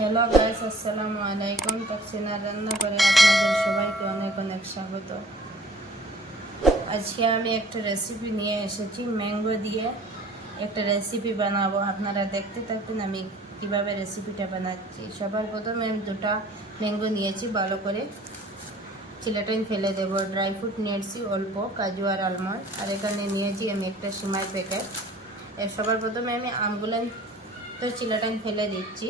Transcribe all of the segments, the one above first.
Hello guys, আসসালামু আলাইকুম। তাফসিনা রান্না করে আপনাদের সবাইকে অনেক অনেক স্বাগত। আজকে আমি একটা রেসিপি নিয়ে এসেছি। ম্যাঙ্গো দিয়ে একটা রেসিপি বানাবো। আপনারা দেখতে থাকুন আমি কিভাবে রেসিপিটা বানাচ্ছি। সবার প্রথমে আমি দুটো ম্যাঙ্গো নিয়েছি, ভালো করে চিলাটাইন ফেলে দেবো। ড্রাই ফ্রুট নিয়েছি অল্প, কাজু আর আলমন্ড। আর এখানে নিয়েছি আমি একটা সিমাই প্যাকেট। সবার প্রথমে আমি আমগুলো তো চিলাটাইন ফেলে দিচ্ছি।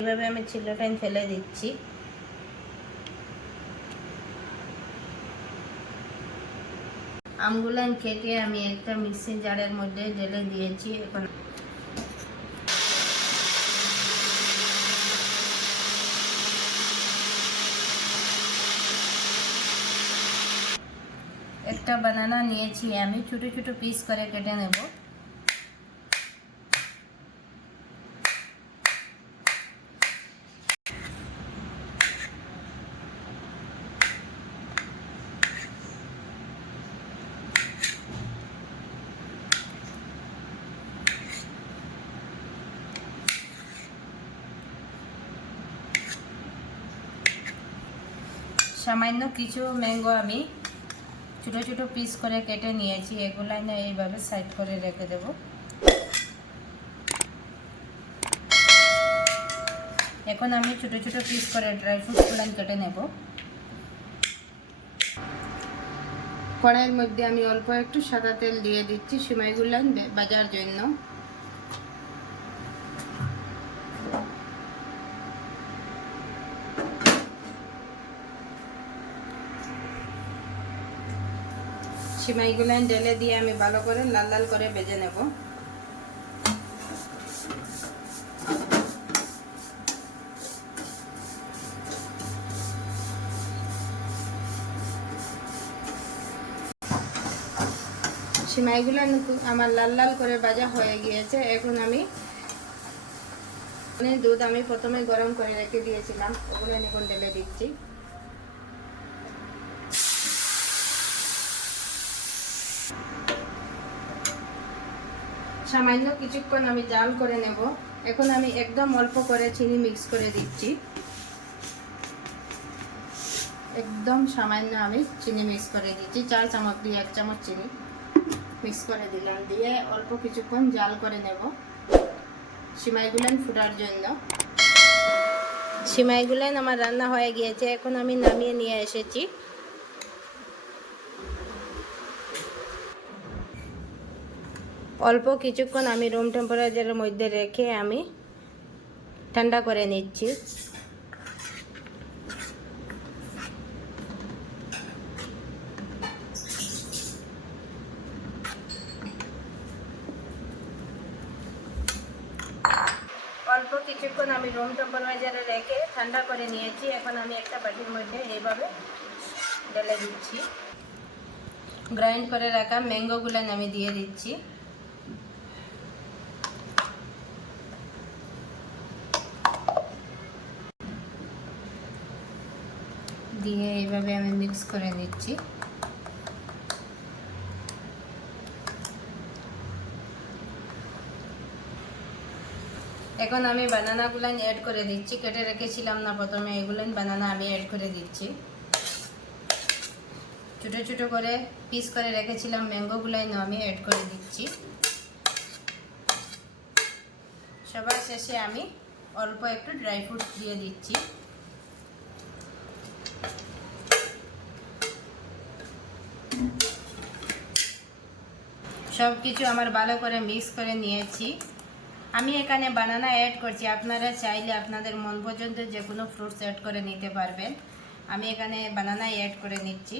এভাবে আমি চিল্লাটাইন ফেলে দিচ্ছি। আমগুলান কেটে আমি একটা মিক্সিং জারের মধ্যে ঢেলে দিয়েছি। এখন একটা বানানা নিয়েছি, আমি ছোট ছোট পিস করে কেটে নেব। সামান্য কিছু ম্যাঙ্গো আমি ছোট ছোট পিস করে কেটে নিয়েছি। এগুলাই না এইভাবে সাইড করে রেখে দেব। এখন আমি ছোট ছোট পিস করে ড্রাই ফ্রুটগুলো কেটে নেব। কড়াইয়ের মধ্যে আমি অল্প একটু সাদা তেল দিয়ে দিচ্ছি সিমাইগুলো ভাজার জন্য। সিমাইগুলো ঢেলে দিয়ে আমি ভালো করে লাল লাল করে ভেজে নেব। সিমাইগুলো আমার লাল লাল করে ভাজা হয়ে গিয়েছে। এখন আমি দুধ আমি প্রথমে গরম করে রেখে দিয়েছিলাম, ওগুলো এখন ঢেলে দিচ্ছি। সামান্য কিছুক্ষণ আমি জাল করে নেব। এখন আমি একদম অল্প করে চিনি মিক্স করে দিচ্ছি। একদম সামান্য আমি চিনি মিক্স করে দিচ্ছি, 4 চামচ দিয়ে 1 চামচ চিনি মিক্স করে দিলাম। দিয়ে অল্প কিছুক্ষণ জাল করে নেব সিমাইগুলান ফুটার জন্য। সিমাইগুলান আমার রান্না হয়ে গিয়েছে, এখন আমি নামিয়ে নিয়ে এসেছি। অল্প কিছুক্ষণ আমি রুম টেম্পারেচারের মধ্যে রেখে আমি ঠান্ডা করে নিচ্ছি। অল্প কিছুক্ষণ আমি রুম টেম্পারেচারে রেখে ঠান্ডা করে নিয়েছি। এখন আমি একটা বাটির মধ্যে এইভাবে ঢেলে দিচ্ছি। গ্রাইন্ড করে রাখা ম্যাঙ্গোগুলো আমি দিয়ে দিচ্ছি। দিয়ে এইভাবে আমি মিক্স করে নিচ্ছি। এখন আমি বানানাগুলো অ্যাড করে দিচ্ছি। কেটে রেখেছিলাম না প্রথমে, এগুলো বানানা আমি অ্যাড করে দিচ্ছি। ছোটো ছোটো করে পিস করে রেখেছিলাম ম্যাঙ্গোগুলো আমি অ্যাড করে দিচ্ছি। সবার শেষে আমি অল্প একটু ড্রাই ফ্রুট দিয়ে দিচ্ছি। সব কিছু আমার ভালো করে মিক্স করে নিয়েছি। আমি এখানে বানানা অ্যাড করছি, আপনারা চাইলে আপনাদের মন পর্যন্ত যে কোনো ফ্রুটস অ্যাড করে নিতে পারবেন। আমি এখানে বানানা অ্যাড করে নিচ্ছি।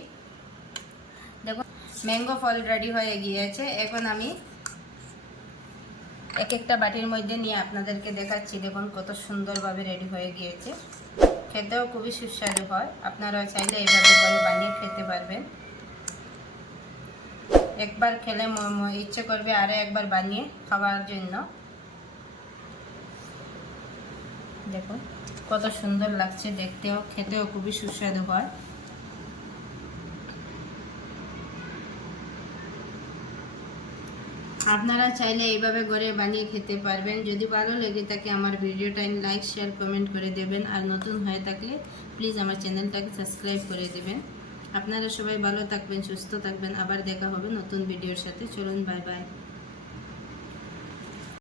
দেখুন ম্যাঙ্গো ফল রেডি হয়ে গিয়েছে। এখন আমি এক একটা বাটির মধ্যে নিয়ে আপনাদেরকে দেখাচ্ছি। দেখুন কত সুন্দরভাবে রেডি হয়ে গিয়েছে। খেতেও খুবই সুস্বাদু হয়, আপনারা চাইলে এইভাবে করে বানিয়ে খেতে পারবেন। একবার খেলে ইচ্ছে করবে আরও একবার বানিয়ে খাওয়ার জন্য। দেখুন কত সুন্দর লাগছে দেখতেও, খেতেও খুবই সুস্বাদু হয়। আপনারা চাইলে এইভাবে ঘরে বানিয়ে খেতে পারবেন। যদি ভালো লেগে থাকে আমার ভিডিওটা লাইক শেয়ার কমেন্ট করে দেবেন, আর নতুন হয়ে থাকলে প্লিজ আমার চ্যানেলটাকে সাবস্ক্রাইব করে দেবেন। আপনারা সবাই ভালো থাকবেন, সুস্থ থাকবেন। আবার দেখা হবে নতুন ভিডিওর সাথে। চলুন, বাই বাই।